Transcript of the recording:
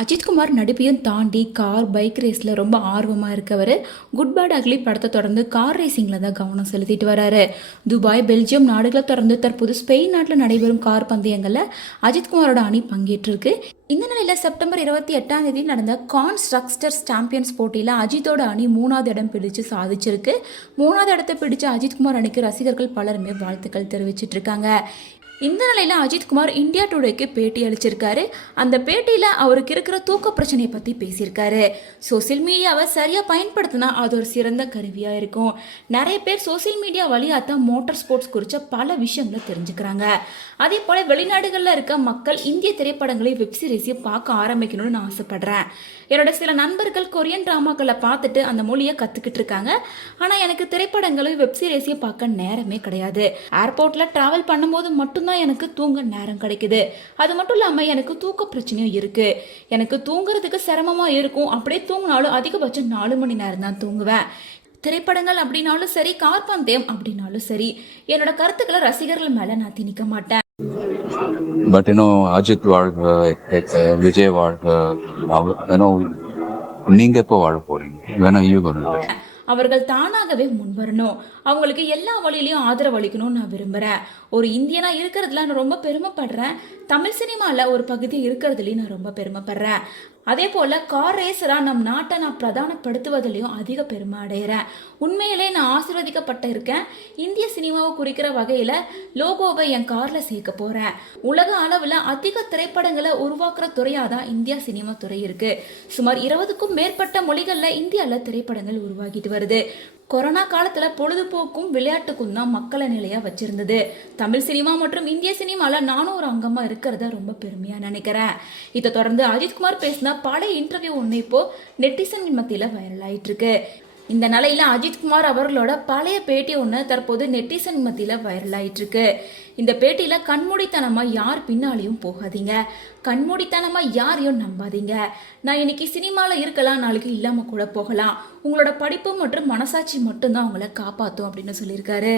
அஜித்குமார் நடிப்பையும் தாண்டி car bike ரேஸில் ரொம்ப ஆர்வமாக இருக்கவர். குட் பேட் அக்லி படத்தை தொடர்ந்து கார் ரேசிங்கில் தான் கவனம் செலுத்திட்டு வராரு. துபாய் பெல்ஜியம் நாடுகளை தொடர்ந்து தற்போது ஸ்பெயின் நாட்டில் நடைபெறும் கார் பந்தயங்களில் அஜித்குமாரோட அணி பங்கேற்றிருக்கு. இந்த நிலையில் செப்டம்பர் இருபத்தி எட்டாம் தேதி நடந்த கான் ஸ்ட்ரக்ஸ்டர்ஸ் சாம்பியன்ஸ் போட்டியில் அஜித்தோட அணி மூணாவது இடம் பிடிச்சு சாதிச்சிருக்கு. மூணாவது இடத்தை பிடிச்ச அஜித்குமார் அணிக்கு ரசிகர்கள் பலருமே வாழ்த்துக்கள் தெரிவிச்சிட்ருக்காங்க இந்த நிலையில் அஜித்குமார் இந்தியா டுடேக்கு பேட்டி அளிச்சிருக்காரு. அந்த பேட்டியில் அவருக்கு இருக்கிற தூக்க பிரச்சனையை பற்றி பேசியிருக்காரு. சோஷியல் மீடியாவை சரியாக பயன்படுத்தினா அது ஒரு சிறந்த கருவியாக இருக்கும். நிறைய பேர் சோஷியல் மீடியா வழியாக தான் மோட்டார் ஸ்போர்ட்ஸ் குறித்த பல விஷயங்களை தெரிஞ்சுக்கிறாங்க. அதே போல் வெளிநாடுகளில் இருக்க மக்கள் இந்திய திரைப்படங்களை வெப் சீரிஸையும் பார்க்க ஆரம்பிக்கணும்னு நான் ஆசைப்படுறேன். என்னோட சில நண்பர்கள் கொரியன் ட்ராமாக்களை பார்த்துட்டு அந்த மொழியை கற்றுக்கிட்டு இருக்காங்க. ஆனால் எனக்கு திரைப்படங்களும் வெப் சீரிஸையும் பார்க்க நேரமே கிடையாது. ஏர்போர்ட்டில் ட்ராவல் பண்ணும்போது மட்டும்தான் எனக்கு தூங்க நேரம் கிடைக்குது. அது மட்டும் இல்லாமல் எனக்கு தூக்க பிரச்சனையும் இருக்குது எனக்கு தூங்குறதுக்கு சிரமமாக இருக்கும். அப்படியே தூங்கினாலும் அதிகபட்சம் நாலு மணி நேரம் தான் தூங்குவேன். திரைப்படங்கள் அப்படின்னாலும் சரி கார்பந்தயம் அப்படின்னாலும் சரி என்னோட கருத்துக்களை ரசிகர்கள் மேலே நான் திணிக்க மாட்டேன். பட் இன்னும் அஜித் வாழ்க விஜய் வாழ்க அவ- ஏன்னோ நீங்க எப்போ வாழ போறீங்க? வேணா யூ பண்ணுங்க அவர்கள் தானாகவே முன்வரணும். அவங்களுக்கு எல்லா வழியிலையும் ஆதரவு அளிக்கணும்னு நான் விரும்புகிறேன் ஒரு இந்தியனா இருக்கிறதுல நான் ரொம்ப பெருமைப்படுறேன். தமிழ் சினிமாவில் ஒரு பகுதி இருக்கிறதுலையும் நான் ரொம்ப பெருமைப்படுறேன். அதே போல் கார் ரேசராக நம் நாட்டை நான் பிரதானப்படுத்துவதிலையும் அதிக பெருமை அடைகிறேன் உண்மையிலே நான் ஆசீர்வதிக்கப்பட்ட இருக்கேன். இந்திய சினிமாவை குறிக்கிற வகையில் லோகோவை என் காரில் சேர்க்க போகிறேன் உலக அளவில் அதிக திரைப்படங்களை உருவாக்குற துறையாக தான் இந்தியா சினிமா துறை இருக்குது சுமார் இருபதுக்கும் மேற்பட்ட மொழிகளில் இந்தியாவில் திரைப்படங்கள் உருவாகிட்டு வருது. கொரோனா காலத்தில் பொழுதுபோக்கும் விளையாட்டுக்கும் தான் மக்களை நிலையாக வச்சிருந்தது. தமிழ் சினிமா மற்றும் இந்திய சினிமாவில் நானும் ஒரு அங்கமாக இருக்கிறத ரொம்ப பெருமையாக நினைக்கிறேன். இதை தொடர்ந்து அஜித்குமார் பேசின பழைய இன்டர்வியூ ஒன்று இப்போ நெட்டிசன் மத்தியில் வைரல் ஆயிட்டு இருக்கு. இந்த நிலையில அஜித்குமார் அவர்களோட பழைய பேட்டி ஒன்று தற்போது நெட்டிசன் மத்தியில் வைரல் ஆயிட்டு இருக்கு இந்த பேட்டியில் கண்மூடித்தனமாக யார் பின்னாலையும் போகாதீங்க. கண்மூடித்தனமாக யாரையும் நம்பாதீங்க. நான் இன்னைக்கு சினிமாவில் இருக்கலாம் நாளைக்கு இல்லாமல் கூட போகலாம். உங்களோட படிப்பு மற்றும் மனசாட்சி மட்டும்தான் அவங்கள காப்பாற்றும் அப்படின்னு சொல்லியிருக்காரு.